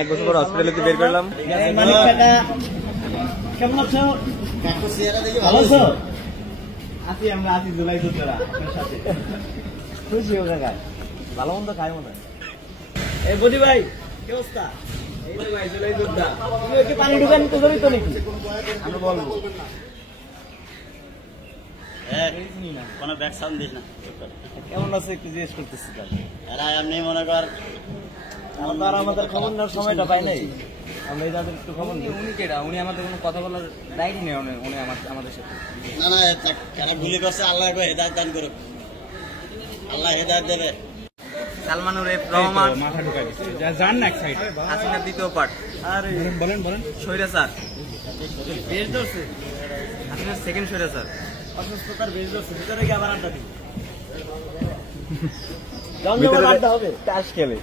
এক বছর পর হসপিটালে বের করলাম। কেমন আছো? ভালো আছো? আছি আমরা, আছি জুলাই যোদ্ধারা সাথে। খুশি হয়ে যায়, ভালো মন্দ খাই মনে হয়। এই বদি ভাই কি অবস্থা? এই তো ভাই জুলাই যোদ্ধা। তুমি কি পানি ঢুকান তো জড়িত নাকি? আমরা বলবো কোনো ব্যাক সাউন্ড দিস না। কেমন আছে একটু জিজ্ঞেস করতেছি। এরা এমনি মনে কর আমাদের খবর নেওয়ার সময়টা পাই নাই। আমরা এই যাদের একটু খবর নিই। উনি কেডা? উনি আমাদের কোনো কথা বলার রাইটই নেই। উনি আমাদের সাথে না না যারা ভুলে করছে আল্লাহ হেদায়েত দান করুক, আল্লাহ হেদায়েত দেবে। সালমানুর রহমান মাথা ঢুকাই দিচ্ছে। যান না এক সাইড। হাসিনার দ্বিতীয় পার্ট। আরে বলেন স্বৈরাচার বেশ ধরছে, হাসিনার সেকেন্ড স্বৈরাচার। অসুস্থতার বেশ ধরছে। ভিতরে গিয়ে আবার আড্ডা দিই। জমজমাট আড্ডা হবে, তাস খেলে।